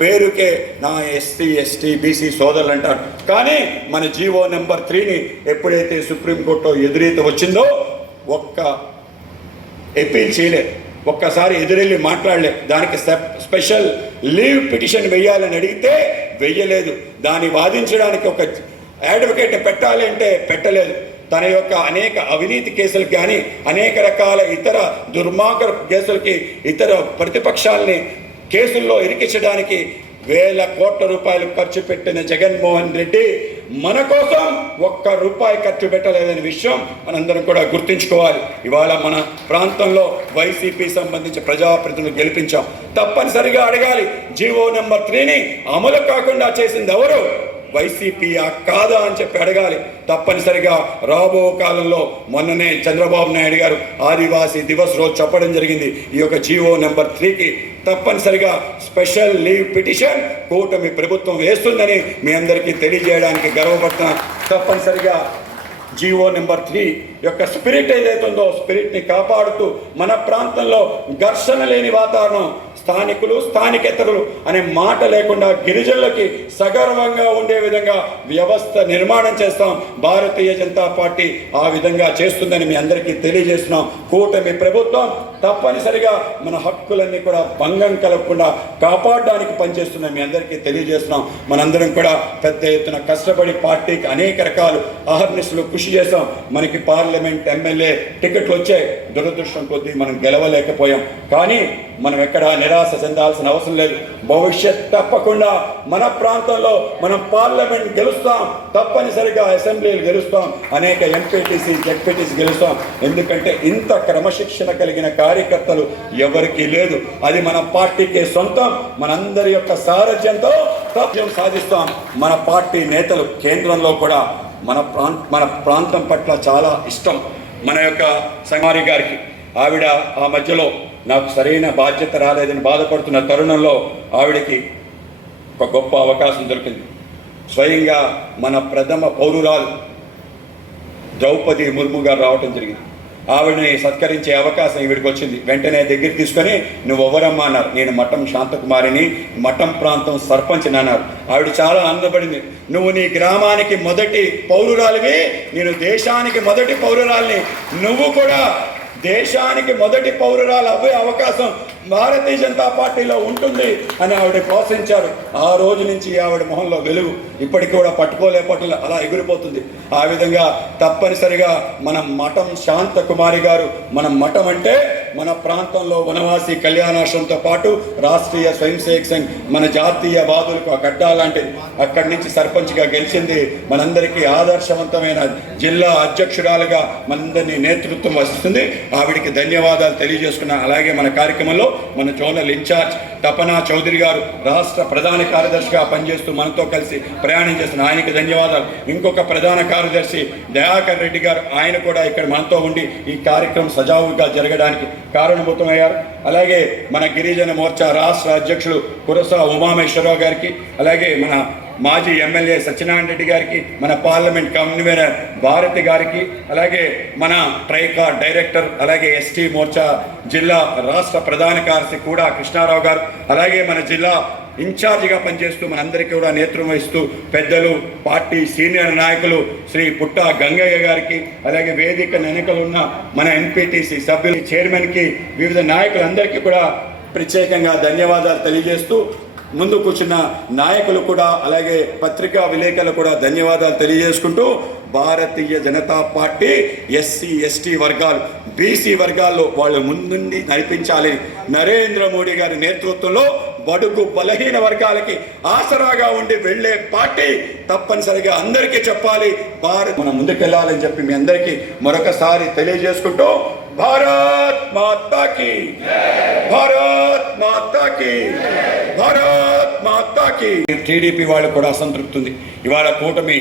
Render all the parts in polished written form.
పేరుకే నా SC ST BC సోదరులు అంటారు. కానీ మన జీవో నెంబర్ 3ని ఎప్పుడైతే సుప్రీంకోర్టులో ఎదురీత వచ్చిందో ఒక్క అపీల్ చేయలేదు, ఒక్కసారి ఎదురెళ్ళి మాట్లాడలేదు. దానికి స్పెషల్ లీవ్ పిటిషన్ వేయాలని అడిగితే వెయ్యలేదు. దాన్ని వాదించడానికి ఒక అడ్వకేట్ పెట్టాలి అంటే పెట్టలేదు. తన యొక్క అనేక అవినీతి కేసులకు కానీ అనేక రకాల ఇతర దుర్మార్గ కేసులకి ఇతర ప్రతిపక్షాలని కేసుల్లో ఇరికించడానికి వేల కోట్ల రూపాయలు ఖర్చు పెట్టిన జగన్మోహన్ రెడ్డి మన కోసం ఒక్క రూపాయి ఖర్చు పెట్టలేదనే విషయం మనందరం కూడా గుర్తుంచుకోవాలి. ఇవాళ మన ప్రాంతంలో వైసీపీ సంబంధించి ప్రజాప్రతినిధులు గెలిపించాం. తప్పనిసరిగా అడగాలి, జీవో నెంబర్ 3ని అమలు కాకుండా చేసింది ఎవరు? వైసీపీ కాదా అని చెప్పి అడగాలి. తప్పనిసరిగా రాబో కాలంలో మొన్ననే చంద్రబాబు నాయుడు గారు ఆదివాసీ దివస్ రోజు చెప్పడం జరిగింది. ఈ యొక్క జీవో నెంబర్ 3కి తప్పనిసరిగా స్పెషల్ లీవ్ పిటిషన్ కూటమి ప్రభుత్వం వేస్తుందని మీ అందరికీ తెలియజేయడానికి గర్వపడుతున్నాను. తప్పనిసరిగా జీవో నెంబర్ 3 యొక్క స్పిరిట్ ఏదైతుందో స్పిరిట్ని కాపాడుతూ మన ప్రాంతంలో ఘర్షణ లేని వాతావరణం, స్థానికులు స్థానికేతరులు అనే మాట లేకుండా గిరిజనులకి సగర్వంగా ఉండే విధంగా వ్యవస్థ నిర్మాణం చేస్తాం. భారతీయ జనతా పార్టీ ఆ విధంగా చేస్తుందని మీ అందరికీ తెలియజేస్తున్నాం. కూటమి ప్రభుత్వం తప్పనిసరిగా మన హక్కులన్నీ కూడా భంగం కలగకుండా కాపాడడానికి పనిచేస్తుందని మీ అందరికీ తెలియజేస్తున్నాం. మనందరం కూడా పెద్ద ఎత్తున కష్టపడి పార్టీకి అనేక రకాలు అహర్నిశలు కృషి చేస్తాం. మనకి పార్లమెంట్ ఎమ్మెల్యే టికెట్లు వచ్చాయి. దురదృష్టం కొద్దీ మనం గెలవలేకపోయాం. కానీ మనం ఎక్కడ నిరాశ చెందాల్సిన అవసరం లేదు. భవిష్యత్ తప్పకుండా మన ప్రాంతంలో మనం పార్లమెంట్ గెలుస్తాం, తప్పనిసరిగా అసెంబ్లీలు గెలుస్తాం, అనేక ఎంపీటీసీ జెడ్పీటీసీ గెలుస్తాం. ఎందుకంటే ఇంత క్రమశిక్షణ కలిగిన కార్యకర్తలు ఎవరికీ లేదు. అది మన పార్టీకే సొంతం. మనందరి యొక్క సారథ్యంతో తప్పం సాధిస్తాం. మన పార్టీ నేతలు కేంద్రంలో కూడా మన ప్రాంతం పట్ల చాలా ఇష్టం. మన యొక్క సంగారి గారికి ఆవిడ ఆ మధ్యలో నాకు సరైన బాధ్యత రాలేదని బాధపడుతున్న తరుణంలో ఆవిడకి ఒక గొప్ప అవకాశం దొరికింది. స్వయంగా మన ప్రథమ పౌరురాలు ద్రౌపది ముర్ము గారు రావటం జరిగింది. ఆవిడని సత్కరించే అవకాశం ఈవిడికి వచ్చింది. వెంటనే దగ్గర తీసుకొని నువ్వు ఎవరమ్మా అన్నారు. నేను మఠం శాంతకుమారిని, మఠం ప్రాంతం సర్పంచ్ని అన్నారు. ఆవిడ చాలా ఆనందపడింది. నువ్వు నీ గ్రామానికి మొదటి పౌరురాలివి, నేను దేశానికి మొదటి పౌరురాలిని, నువ్వు కూడా దేశానికి మొదటి పౌరురాలు అవ్వే అవకాశం భారతీయ జనతా పార్టీలో ఉంటుంది అని ఆవిడ ప్రోత్సహించారు. ఆ రోజు నుంచి ఆవిడ మొహంలో వెలుగు ఇప్పటికి కూడా పట్టుకోలేపట్ల అలా ఎగిరిపోతుంది. ఆ విధంగా తప్పనిసరిగా మన మఠం శాంతకుమారి గారు, మన మఠం అంటే మన ప్రాంతంలో వనవాసి కళ్యాణాశ్రమంతో పాటు రాష్ట్రీయ స్వయం సేవక్ సంఘ్ మన జాతీయ బాధులకు ఆ గడ్డ లాంటిది. అక్కడి నుంచి సర్పంచ్గా గెలిచింది. మనందరికీ ఆదర్శవంతమైన జిల్లా అధ్యక్షురాలుగా మనందరినీ నేతృత్వం వహిస్తుంది. ఆవిడికి ధన్యవాదాలు తెలియజేసుకున్నా. అలాగే మన కార్యక్రమంలో మన జోనల్ ఇన్ఛార్జ్ తపనా చౌదరి గారు రాష్ట్ర ప్రధాన కార్యదర్శిగా పనిచేస్తూ మనతో కలిసి ప్రయాణం చేస్తున్న ఆయనకి ధన్యవాదాలు. ఇంకొక ప్రధాన కార్యదర్శి దయాకర్ రెడ్డి గారు, ఆయన కూడా ఇక్కడ మనతో ఉండి ఈ కార్యక్రమం సజావుగా జరగడానికి కారణభూతమయ్యారు. అలాగే మన గిరిజన మోర్చా రాష్ట్ర అధ్యక్షులు కురస ఉమామేశ్వరరావు గారికి, అలాగే మన మాజీ ఎమ్మెల్యే సత్యనారాయణ రెడ్డి గారికి, మన పార్లమెంట్ కన్వీనర్ భారతి గారికి, అలాగే మన ట్రైకార్ డైరెక్టర్, అలాగే ఎస్టీ మోర్చా జిల్లా రాష్ట్ర ప్రధాన కార్యదర్శి కూడా కృష్ణారావు గారు, అలాగే మన జిల్లా ఇన్ఛార్జిగా పనిచేస్తూ మనందరికీ కూడా నేతృత్వం వహిస్తూ పెద్దలు పార్టీ సీనియర్ నాయకులు శ్రీ పుట్ట గంగయ్య గారికి, అలాగే వేదిక వెనుకలు ఉన్న మన ఎంపీటీసీ సభ్యులు, చైర్మన్కి, వివిధ నాయకులందరికీ కూడా ప్రత్యేకంగా ధన్యవాదాలు తెలియజేస్తూ ముందు కూర్చున్న నాయకులు కూడా అలాగే పత్రికా విలేకరులు కూడా ధన్యవాదాలు తెలియజేసుకుంటూ Bharatiya Janata party SC ST వర్గాలు బీసీ వర్గాల్లో వాళ్ళు ముందుండి నడిపించాలి. నరేంద్ర మోడీ గారి నేతృత్వంలో బడుగు బలహీన వర్గాలకి ఆసరాగా ఉండి వెళ్లే పార్టీ తప్పనిసరిగా అందరికీ చెప్పాలి. మనం ముందుకెళ్లాలని చెప్పి మీ అందరికీ మరొకసారి తెలియజేసుకుంటూ భారత్ మాతా కీ, భారత్ మాతా కీ, భారత్ మాతా కీ. టీడీపీ వాళ్ళు కూడా అసంతృప్తి ఉంది. ఇవాళ కూటమి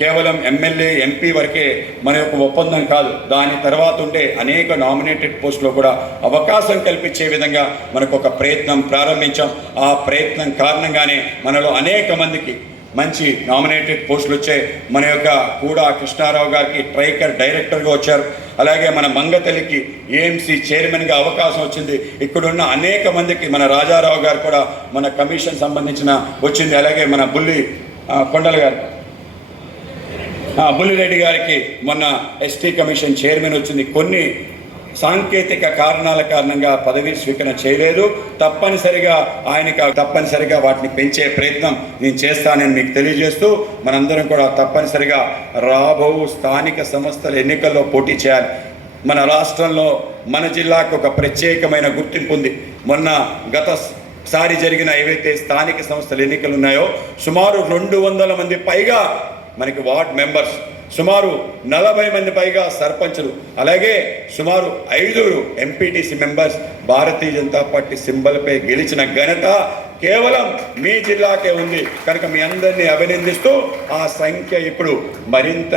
కేవలం ఎమ్మెల్యే ఎంపీ వరకే మన యొక్క ఒప్పందం కాదు. దాని తర్వాత ఉండే అనేక నామినేటెడ్ పోస్టులో కూడా అవకాశం కల్పించే విధంగా మనకు ఒక ప్రయత్నం ప్రారంభించాం. ఆ ప్రయత్నం కారణంగానే మనలో అనేక మందికి మంచి నామినేటెడ్ పోస్టులు వచ్చాయి. మన యొక్క కూడా కృష్ణారావు గారికి ట్రైకర్ డైరెక్టర్గా వచ్చారు. అలాగే మన మంగతల్లికి ఏఎంసీ చైర్మన్గా అవకాశం వచ్చింది. ఇక్కడున్న అనేక మందికి మన రాజారావు గారు కూడా మన కమిషన్ సంబంధించిన వచ్చింది. అలాగే మన కొండల గారు బుల్లిరెడ్డి గారికి మొన్న ఎస్టీ కమిషన్ చైర్మన్ వచ్చింది. కొన్ని సాంకేతిక కారణాల కారణంగా పదవి స్వీకరణ చేయలేదు. తప్పనిసరిగా వాటిని పెంచే ప్రయత్నం నేను చేస్తానని మీకు తెలియజేస్తూ, మనందరం కూడా తప్పనిసరిగా రాబో స్థానిక సంస్థల ఎన్నికల్లో పోటీ చేయాలి. మన రాష్ట్రంలో మన జిల్లాకు ఒక ప్రత్యేకమైన గుర్తింపు ఉంది. గతసారి జరిగిన ఏవైతే స్థానిక సంస్థల ఎన్నికలు ఉన్నాయో సుమారు 200 మంది పైగా మనకి వార్డ్ మెంబర్స్, సుమారు 40 మంది పైగా సర్పంచులు, అలాగే సుమారు 5 MPTC members Bharatiya Janata party సింబల్పై గెలిచిన ఘనత కేవలం మీ జిల్లాకే ఉంది. కనుక మీ అందరినీ అభినందిస్తూ ఆ సంఖ్య ఇప్పుడు మరింత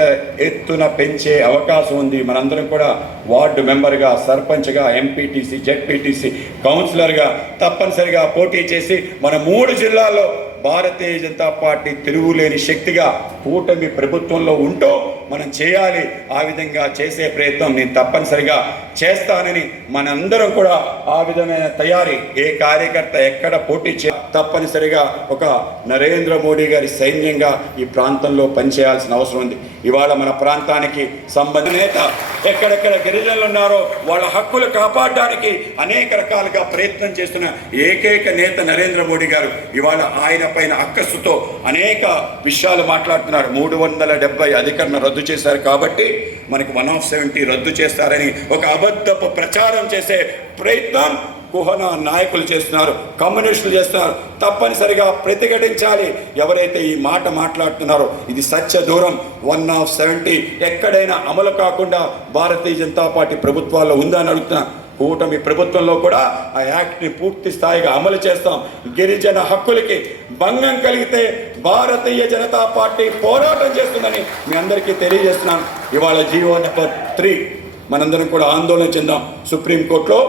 ఎత్తున పెంచే అవకాశం ఉంది. మనందరం కూడా వార్డు మెంబర్గా, సర్పంచ్గా, ఎంపీటీసీ, జెడ్పీటీసీ, కౌన్సిలర్గా తప్పనిసరిగా పోటీ చేసి మన 3 జిల్లాల్లో భారతీయ జనతా పార్టీ తిరుగులేని శక్తిగా కూటమి ప్రభుత్వంలో ఉంటూ మనం చేయాలి. ఆ విధంగా చేసే ప్రయత్నం నేను తప్పనిసరిగా చేస్తానని మనందరం కూడా ఆ విధమైన తయారీ, ఏ కార్యకర్త ఎక్కడ పోటీ తప్పనిసరిగా ఒక నరేంద్ర మోడీ గారి సైన్యంగా ఈ ప్రాంతంలో పనిచేయాల్సిన అవసరం ఉంది. ఇవాళ మన ప్రాంతానికి సంబంధించిన నేత ఎక్కడెక్కడ గిరిజనులు ఉన్నారో వాళ్ళ హక్కులు కాపాడడానికి అనేక రకాలుగా ప్రయత్నం చేస్తున్న ఏకైక నేత నరేంద్ర మోడీ గారు. ఇవాళ ఆయన పైన అక్కస్సుతో అనేక విషయాలు మాట్లాడుతున్నారు. 370 అధికరణ రద్దు చేశారు కాబట్టి మనకి 170 రద్దు చేస్తారని ఒక అబద్ధపు ప్రచారం చేసే ప్రయత్నం కుహన నాయకులు చేస్తున్నారు, కమ్యూనిస్టులు చేస్తున్నారు. తప్పనిసరిగా ప్రతిఘటించాలి. ఎవరైతే ఈ మాట మాట్లాడుతున్నారో ఇది సత్య దూరం. 170 ఎక్కడైనా అమలు కాకుండా భారతీయ జనతా పార్టీ ప్రభుత్వాల్లో ఉందని అడుగుతున్నా. కూటమి ప్రభుత్వంలో కూడా ఆ యాక్ట్ని పూర్తి స్థాయిగా అమలు చేస్తాం. గిరిజన హక్కులకి భంగం కలిగితే భారతీయ జనతా పార్టీ పోరాటం చేస్తుందని మీ అందరికీ తెలియజేస్తున్నాను. ఇవాళ జీవో నెంబర్ 3 మనందరం కూడా ఆందోళన చెందాం. సుప్రీంకోర్టులో